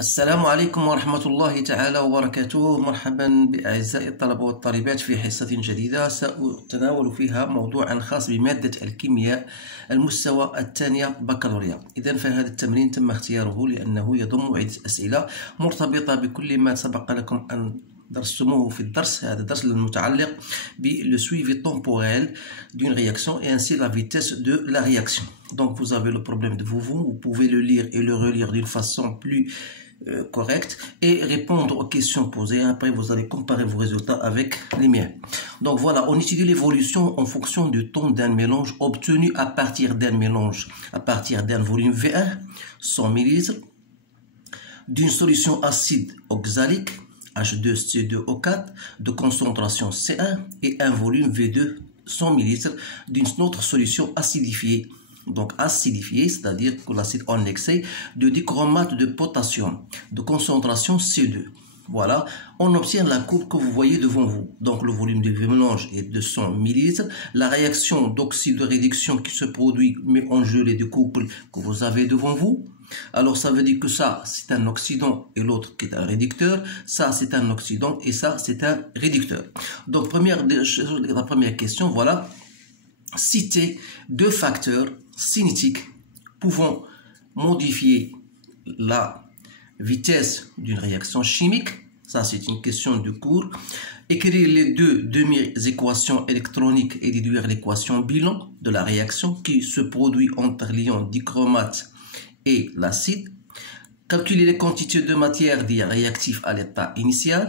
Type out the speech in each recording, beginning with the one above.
السلام عليكم ورحمة الله تعالى وبركاته. مرحبا بأعزائي الطلبة والطالبات في حصة جديدة سأتناول فيها موضوعا خاص بمادة الكيمياء المستوى الثانية بكالوريا. إذن فهذا التمرين تم اختياره لأنه يضم عدة أسئلة مرتبطة بكل ما سبق لكم أن درستموه في الدرس. هذا الدرس المتعلق le suivi temporel d'une réaction et ainsi la vitesse de la réaction. Donc vous avez le problème devant vous, vous pouvez le lire et le relire d'une façon plus correcte et répondre aux questions posées. Après vous allez comparer vos résultats avec les miens. Donc voilà, on étudie l'évolution en fonction du temps d'un mélange obtenu à partir d'un mélange, à partir d'un volume V1, 100 ml, d'une solution acide oxalique, H2C2O4 de concentration C1 et un volume V2 100 ml d'une autre solution acidifiée. Donc acidifiée, c'est-à-dire que l'acide en excès de dichromate de potassium de concentration C2. Voilà, on obtient la courbe que vous voyez devant vous. Donc le volume du mélange est de 100 ml. La réaction d'oxyde de réduction qui se produit met en jeu les deux couples que vous avez devant vous. Alors ça veut dire que ça c'est un oxydant et l'autre qui est un réducteur. Ça c'est un oxydant et ça c'est un réducteur. Donc la première question, voilà. Citer deux facteurs cinétiques pouvant modifier la vitesse d'une réaction chimique. Ça c'est une question de cours. Écrire les deux demi-équations électroniques et déduire l'équation bilan de la réaction qui se produit entre l'ion dichromate et l'acide. Calculer les quantités de matière dits réactifs à l'état initial.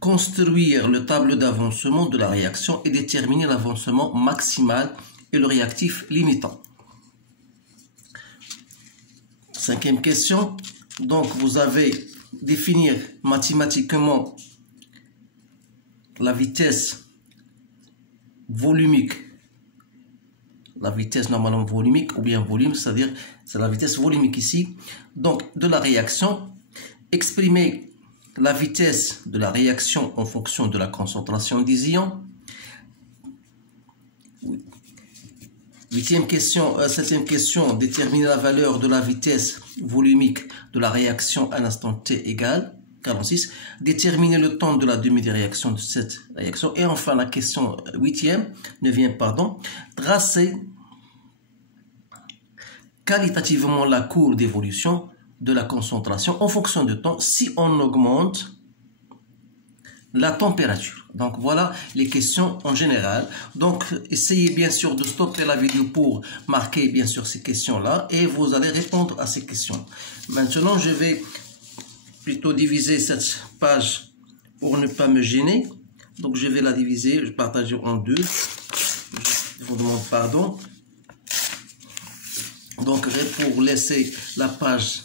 Construire le tableau d'avancement de la réaction et déterminer l'avancement maximal et le réactif limitant. Cinquième question. Donc vous avez définir mathématiquement la vitesse volumique. La vitesse normalement volumique ou bien volume, c'est-à-dire c'est la vitesse volumique ici. Donc de la réaction, exprimer la vitesse de la réaction en fonction de la concentration des ions. Septième question, déterminer la valeur de la vitesse volumique de la réaction à l'instant t égale 46. Déterminer le temps de la demi-réaction de cette réaction. Et enfin la question neuvième, tracer qualitativement la courbe d'évolution de la concentration en fonction du temps si on augmente la température. Donc voilà les questions en général. Donc essayez bien sûr de stopper la vidéo pour marquer bien sûr ces questions-là et vous allez répondre à ces questions. Maintenant je vais plutôt diviser cette page pour ne pas me gêner. Donc je vais la diviser, je partage en deux. Je vous demande pardon. Donc pour laisser la page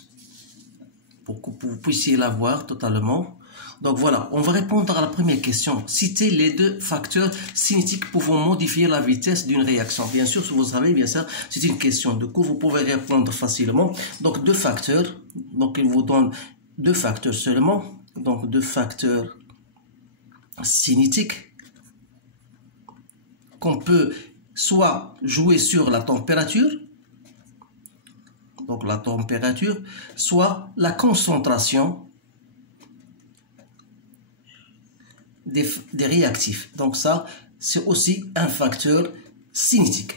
pour que vous puissiez la voir totalement. Donc voilà, on va répondre à la première question. Citer les deux facteurs cinétiques pouvant modifier la vitesse d'une réaction. Bien sûr, si vous savez, bien sûr, c'est une question de cours, vous pouvez répondre facilement. Donc deux facteurs, donc il vous donne deux facteurs seulement. Donc deux facteurs cinétiques qu'on peut soit jouer sur la température, donc la température, soit la concentration des réactifs. Donc ça, c'est aussi un facteur cinétique.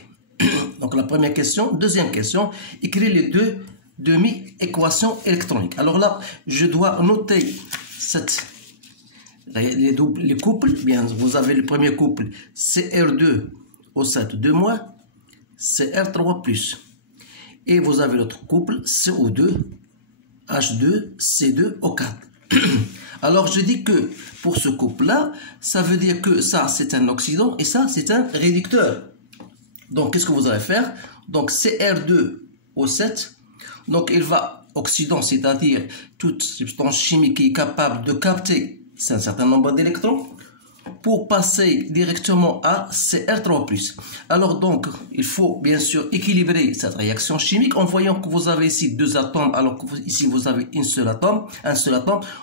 Donc la première question. Deuxième question, écrire les deux demi-équations électroniques. Alors là, je dois noter les couples. Bien, vous avez le premier couple CR2O7 2-, CR3+. Et vous avez l'autre couple CO2 H2C2O4. Alors je dis que pour ce couple-là, ça veut dire que ça c'est un oxydant et ça c'est un réducteur. Donc qu'est-ce que vous allez faire? Donc CR2O7, donc il va oxydant, c'est-à-dire toute substance chimique qui est capable de capter un certain nombre d'électrons. pour passer directement à CR3+. Alors donc, il faut bien sûr équilibrer cette réaction chimique en voyant que vous avez ici deux atomes, alors que ici vous avez un seul atome.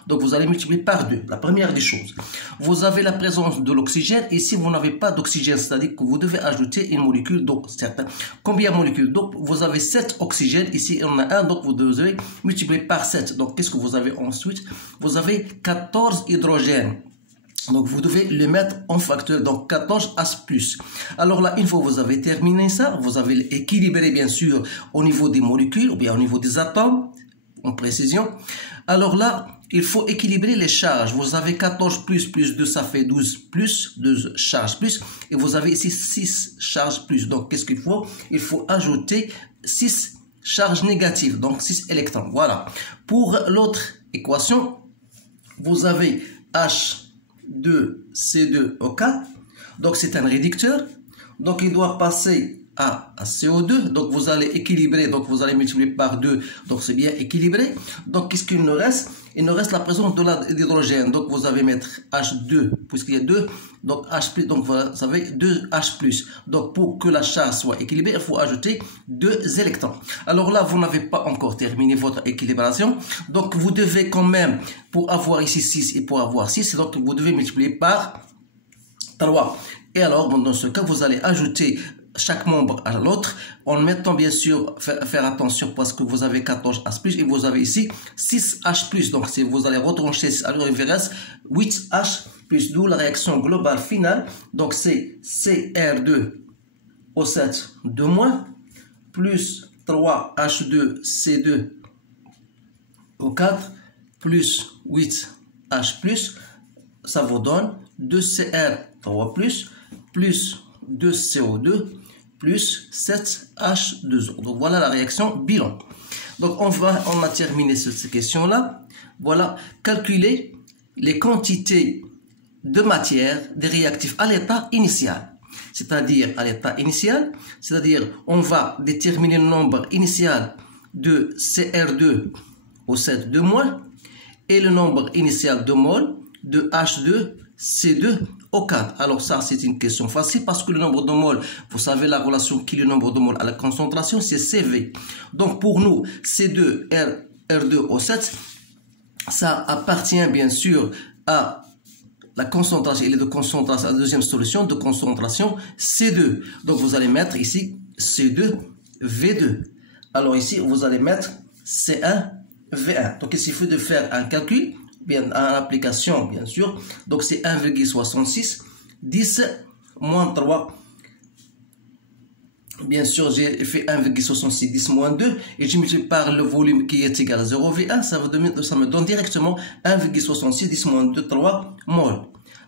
Donc vous allez multiplier par 2. La première des choses, vous avez la présence de l'oxygène. Ici, vous n'avez pas d'oxygène, c'est-à-dire que vous devez ajouter une molécule. Donc, combien de molécules? Donc, vous avez 7 oxygènes. Ici, on a 1, donc vous devez multiplier par 7. Donc, qu'est-ce que vous avez ensuite? Vous avez 14 hydrogènes. Donc, vous devez le mettre en facteur, donc 14 H+. Alors là, une fois que vous avez terminé ça, vous avez équilibré, bien sûr, au niveau des molécules, ou bien au niveau des atomes, en précision. Alors là, il faut équilibrer les charges. Vous avez 14 plus 2, ça fait 12 plus, 2 charges plus. Et vous avez ici 6 charges plus. Donc, qu'est-ce qu'il faut? Il faut ajouter 6 charges négatives, donc 6 électrons. Voilà. Pour l'autre équation, vous avez H2C2O4. Donc, c'est un réducteur. Donc, il doit passer à CO2, donc vous allez équilibrer, donc vous allez multiplier par 2, donc c'est bien équilibré. Donc qu'est-ce qu'il nous reste? Il nous reste la présence de l'hydrogène, donc vous allez mettre H2, puisqu'il y a 2, donc H+, donc vous avez 2H+. Donc pour que la charge soit équilibrée, il faut ajouter 2 électrons. Alors là, vous n'avez pas encore terminé votre équilibration, donc vous devez quand même, pour avoir ici 6 et pour avoir 6, donc vous devez multiplier par 3. Et alors, bon, dans ce cas, vous allez ajouter chaque membre à l'autre, en mettant bien sûr, faire attention parce que vous avez 14 H+, et vous avez ici 6 H+, donc si vous allez retrancher, alors il vous reste 8 H+, d'où la réaction globale finale, donc c'est CR2O7 2- plus 3 H2C2O4 plus 8 H+, ça vous donne 2CR3+, plus 2 CO2 plus 7 H2O. Donc voilà la réaction bilan. Donc on a terminé cette question-là. Voilà, calculer les quantités de matière des réactifs à l'état initial. C'est-à-dire à l'état initial, c'est-à-dire on va déterminer le nombre initial de CR2O7 2- et le nombre initial de mol de H2C2O4. Alors ça, c'est une question facile parce que le nombre de mol, vous savez la relation qui est le nombre de mol à la concentration, c'est CV. Donc pour nous, C2R2O7, ça appartient bien sûr à la concentration, il est de concentration, la deuxième solution de concentration C2. Donc vous allez mettre ici C2V2. Alors ici, vous allez mettre C1V1. Donc il suffit de faire un calcul, bien en application bien sûr, donc c'est 1,66 10 moins 3, bien sûr j'ai fait 1,66 10 moins 2 et je multiplie par le volume qui est égal à 0,1, ça me donne directement 1,66 10 moins 2 3 mol.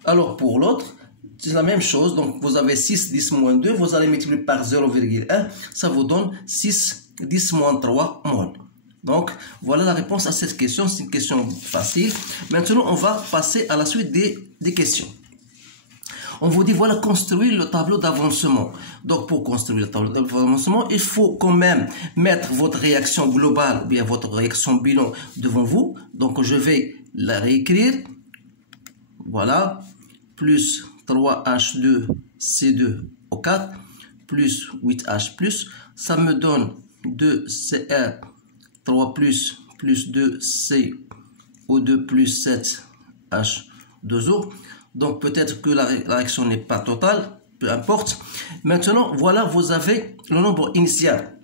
Alors pour l'autre c'est la même chose, donc vous avez 6 10 moins 2, vous allez multiplier par 0,1, ça vous donne 6 10 moins 3 mol. Donc, voilà la réponse à cette question. C'est une question facile. Maintenant, on va passer à la suite des questions. On vous dit, voilà, construire le tableau d'avancement. Donc, pour construire le tableau d'avancement, il faut quand même mettre votre réaction globale ou bien votre réaction bilan devant vous. Donc, je vais la réécrire. Voilà. Plus 3H2C2O4 plus 8H+. Ça me donne 2CR 3 plus 2 CO2 plus 7 H2O. Donc peut-être que la réaction n'est pas totale, peu importe. Maintenant, voilà, vous avez le nombre initial.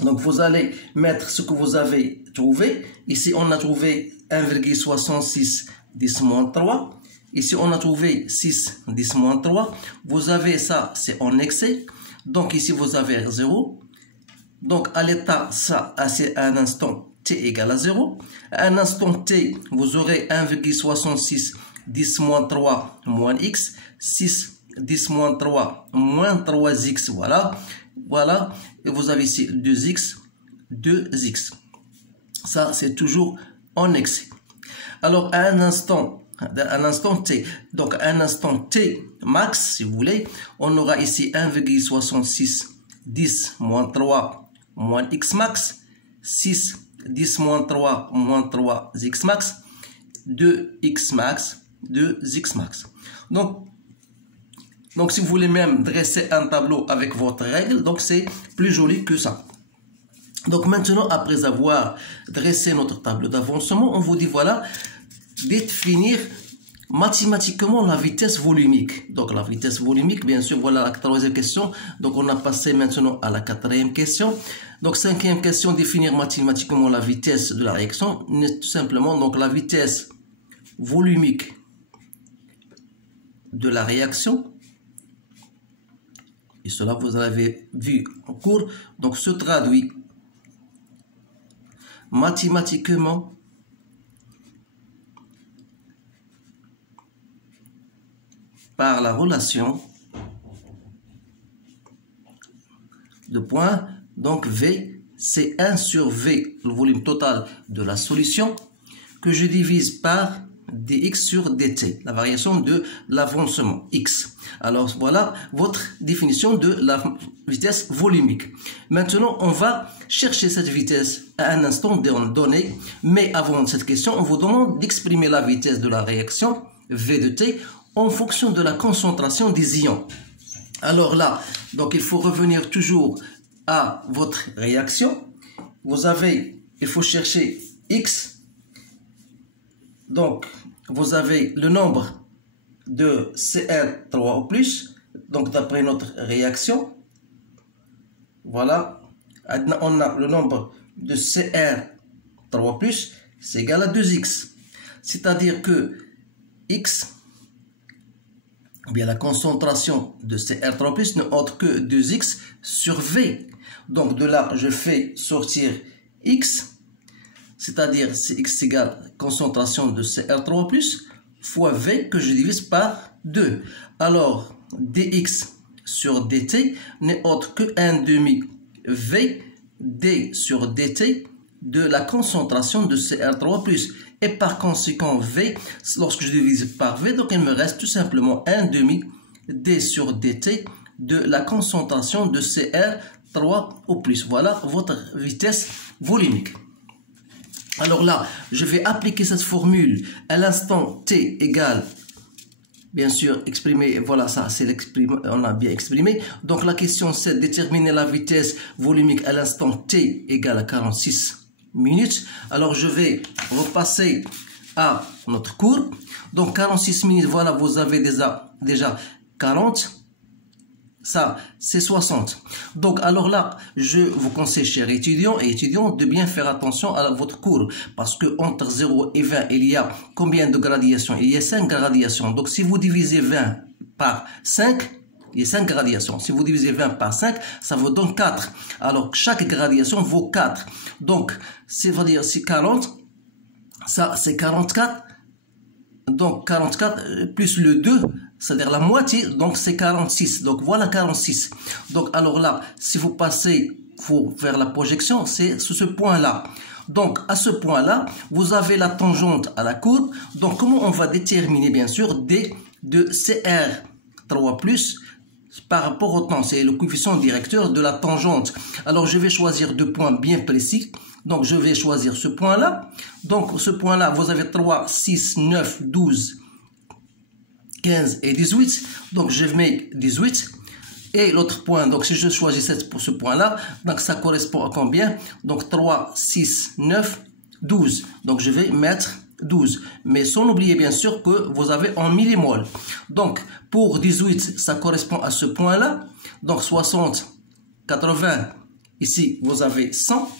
Donc vous allez mettre ce que vous avez trouvé. Ici, on a trouvé 1,66 10 moins 3. Ici, on a trouvé 6 10 moins 3. Vous avez ça, c'est en excès. Donc ici, vous avez 0. Donc, à l'état, ça, c'est un instant t égale à 0. À un instant t, vous aurez 1,66 10 moins 3 moins x, 6 10 moins 3 moins 3x, voilà. Voilà, et vous avez ici 2x, 2x. Ça, c'est toujours en excès. Alors, à un instant t, donc à un instant t max, si vous voulez, on aura ici 1,66 10 moins 3 moins x max, 6 10 moins 3 moins 3 x max, 2x max, de X max. Donc si vous voulez même dresser un tableau avec votre règle, donc c'est plus joli que ça. Donc maintenant, après avoir dressé notre tableau d'avancement, on vous dit voilà, définir mathématiquement la vitesse volumique. Donc la vitesse volumique, bien sûr, voilà la troisième question. Donc on a passé maintenant à la quatrième question. Donc cinquième question, définir mathématiquement la vitesse de la réaction. Tout simplement, donc la vitesse volumique de la réaction, et cela vous avez vu en cours, donc se traduit mathématiquement par la relation de points, donc V, c'est 1 sur V, le volume total de la solution, que je divise par dx sur dt, la variation de l'avancement x. Alors voilà votre définition de la vitesse volumique. Maintenant, on va chercher cette vitesse à un instant donné, mais avant cette question, on vous demande d'exprimer la vitesse de la réaction V de t en fonction de la concentration des ions. Alors là, donc il faut revenir toujours à votre réaction. Il faut chercher x. Donc, vous avez le nombre de Cr3 au plus, donc d'après notre réaction. Voilà, on a le nombre de Cr3 plus, c'est égal à 2x. C'est-à-dire que x, ou bien la concentration de Cr3 plus n'est autre que 2x sur V. Donc de là, je fais sortir x, c'est-à-dire c'est x égale concentration de Cr3 plus fois V que je divise par 2. Alors dx sur dt n'est autre que 1 demi V d sur dt de la concentration de Cr3 plus. Et par conséquent V, lorsque je divise par V, donc il me reste tout simplement 1 demi d sur dt de la concentration de Cr3 au plus. Voilà votre vitesse volumique. Alors là, je vais appliquer cette formule à l'instant t égale, bien sûr, exprimé, voilà ça, c'est l'exprimé, on a bien exprimé. Donc la question c'est de déterminer la vitesse volumique à l'instant t égale à 46 minutes. Alors je vais repasser à notre cours. Donc 46 minutes, voilà, vous avez déjà 40. Ça, c'est 60. Donc, alors là, je vous conseille, chers étudiants et étudiantes, de bien faire attention à votre cours. Parce que entre 0 et 20, il y a combien de gradations? Il y a 5 gradations. Donc, si vous divisez 20 par 5, il y a 5 gradations. Si vous divisez 20 par 5, ça vous donne 4. Alors, chaque gradation vaut 4. Donc, c'est-à-dire, c'est 40. Ça, c'est 44. Donc, 44 plus le 2, c'est-à-dire la moitié, donc c'est 46. Donc, voilà 46. Donc, alors là, si vous passez pour faire la projection, c'est sur ce point-là. Donc, à ce point-là, vous avez la tangente à la courbe. Donc, comment on va déterminer, bien sûr, d de Cr3 plus par rapport au temps? C'est le coefficient directeur de la tangente. Alors, je vais choisir deux points bien précis. Donc, je vais choisir ce point-là. Donc, ce point-là, vous avez 3, 6, 9, 12, 15 et 18. Donc, je mets 18. Et l'autre point, donc si je choisis 7 pour ce point-là, donc ça correspond à combien? Donc, 3, 6, 9, 12. Donc, je vais mettre 12. Mais sans oublier, bien sûr, que vous avez en millimoles. Donc, pour 18, ça correspond à ce point-là. Donc, 60, 80. Ici, vous avez 100.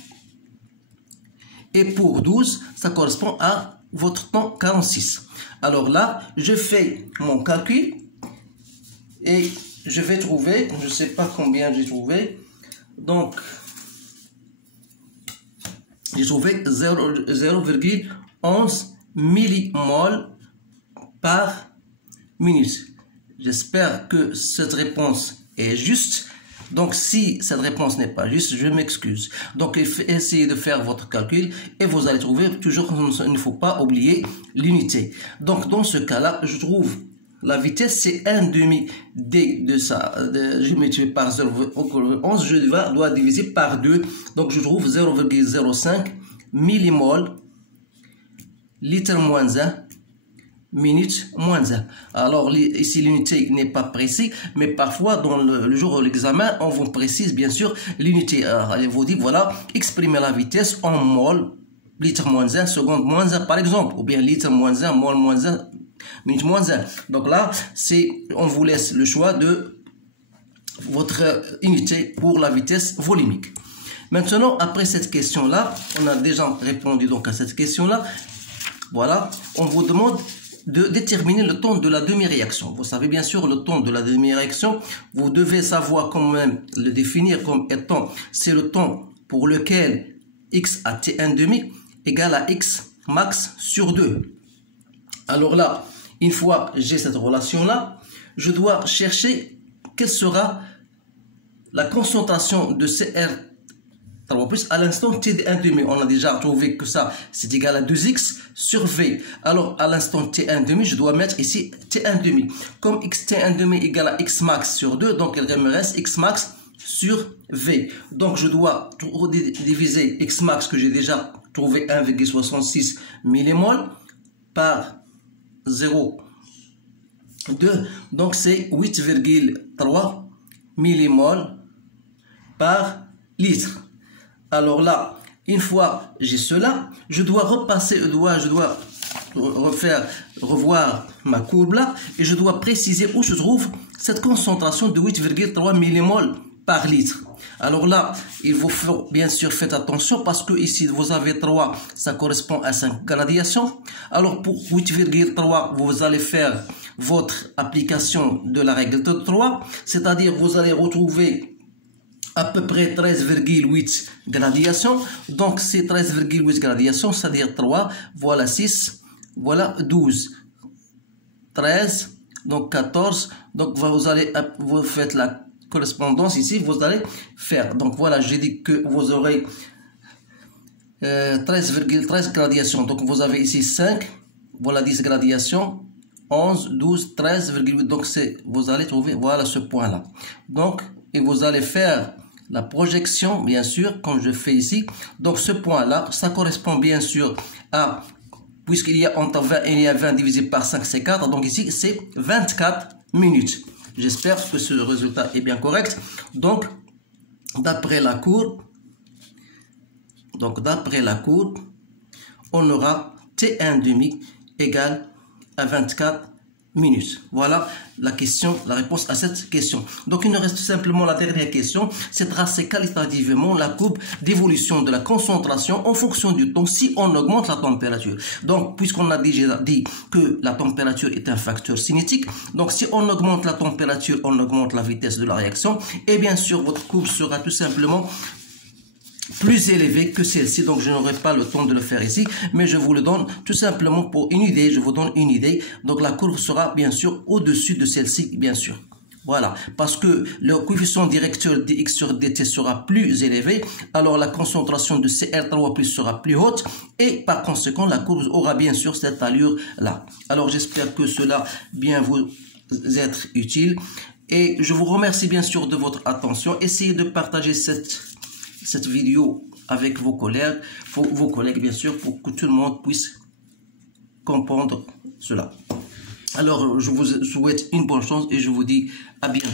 Et pour 12, ça correspond à votre temps 46. Alors là, je fais mon calcul et je vais trouver, je ne sais pas combien j'ai trouvé. Donc, j'ai trouvé 0,11 millimoles par minute. J'espère que cette réponse est juste. Donc, si cette réponse n'est pas juste, je m'excuse. Donc, essayez de faire votre calcul et vous allez trouver toujours, il ne faut pas oublier l'unité. Donc, dans ce cas-là, je trouve la vitesse, c'est 1 demi d de ça. Je multiplie par 0,11, je dois diviser par 2. Donc, je trouve 0,05 millimoles, litre moins 1, minutes moins 1. Alors ici l'unité n'est pas précise, mais parfois dans le jour de l'examen, on vous précise bien sûr l'unité. Elle vous dit voilà, exprimer la vitesse en mol, litre moins 1, seconde moins 1 par exemple, ou bien litre moins 1, mol moins 1, minute moins 1. Donc là, on vous laisse le choix de votre unité pour la vitesse volumique. Maintenant, après cette question-là, on a déjà répondu donc à cette question-là. Voilà, on vous demande de déterminer le temps de la demi-réaction. Vous savez bien sûr le temps de la demi-réaction. Vous devez savoir quand même le définir comme étant, c'est le temps pour lequel x à t1 demi égale à x max sur 2. Alors là, une fois que j'ai cette relation-là, je dois chercher quelle sera la concentration de CR3 plus à l'instant t1 demi. On a déjà trouvé que ça c'est égal à 2x sur v. Alors à l'instant t1 demi, je dois mettre ici t1 demi. Comme x t1 demi égale à x max sur 2, donc il me reste x max sur v. Donc je dois diviser x max que j'ai déjà trouvé 1,66 millimol par 0,2. Donc c'est 8,3 millimol par litre. Alors là, une fois j'ai cela, je dois repasser, je dois revoir ma courbe là, et je dois préciser où se trouve cette concentration de 8,3 millimol par litre. Alors là, il vous faut bien sûr faire attention parce que ici vous avez 3, ça correspond à 5 gradations. Alors pour 8,3, vous allez faire votre application de la règle de 3, c'est-à-dire vous allez retrouver à peu près 13,8 gradations. Donc c'est 13,8 gradations, c'est-à-dire 3, voilà 6, voilà 12, 13, donc 14. Donc vous faites la correspondance ici, vous allez faire. Donc voilà, j'ai dit que vous aurez 13,13 gradations. Donc vous avez ici 5, voilà 10 gradations, 11, 12, 13,8. Donc vous allez trouver, voilà ce point-là. Donc, et vous allez faire la projection, bien sûr, comme je fais ici. Donc ce point-là, ça correspond bien sûr à, puisqu'il y a entre 20 et il y a 20 divisé par 5, c'est 4. Donc ici, c'est 24 minutes. J'espère que ce résultat est bien correct. Donc, d'après la courbe, on aura T1 demi égale à 24 minutes. Voilà la réponse à cette question. Donc il nous reste simplement la dernière question, c'est tracer qualitativement la courbe d'évolution de la concentration en fonction du temps si on augmente la température. Donc puisqu'on a déjà dit que la température est un facteur cinétique, donc si on augmente la température, on augmente la vitesse de la réaction, et bien sûr votre courbe sera tout simplement plus élevé que celle-ci. Donc je n'aurai pas le temps de le faire ici, mais je vous le donne tout simplement pour une idée. Je vous donne une idée. Donc la courbe sera bien sûr au-dessus de celle-ci, bien sûr. Voilà, parce que le coefficient directeur dx sur dt sera plus élevé, alors la concentration de CR3+ sera plus haute, et par conséquent la courbe aura bien sûr cette allure là. Alors j'espère que cela bien vous être utile, et je vous remercie bien sûr de votre attention. Essayez de partager cette vidéo avec vos collègues bien sûr, pour que tout le monde puisse comprendre cela. Alors je vous souhaite une bonne chance et je vous dis à bientôt.